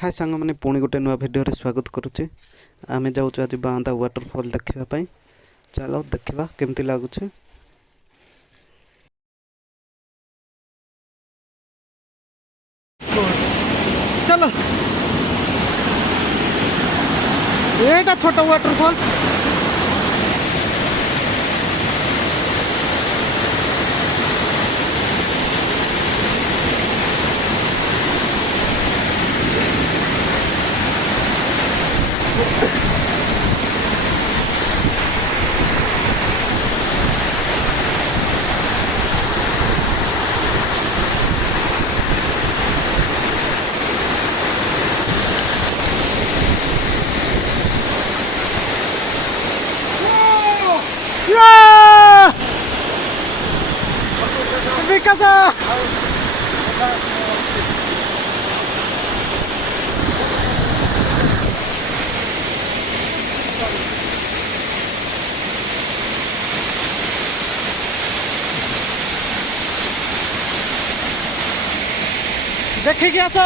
हाय सांग मैंने पुणी गोटे नुआ भिडियो स्वागत करुचे। आमे जाऊँ आज बांदा वाटरफॉल देखापी। चलो देखा केमती लगुच। चलो ये छोटा वाटरफॉल विकास देखिए आस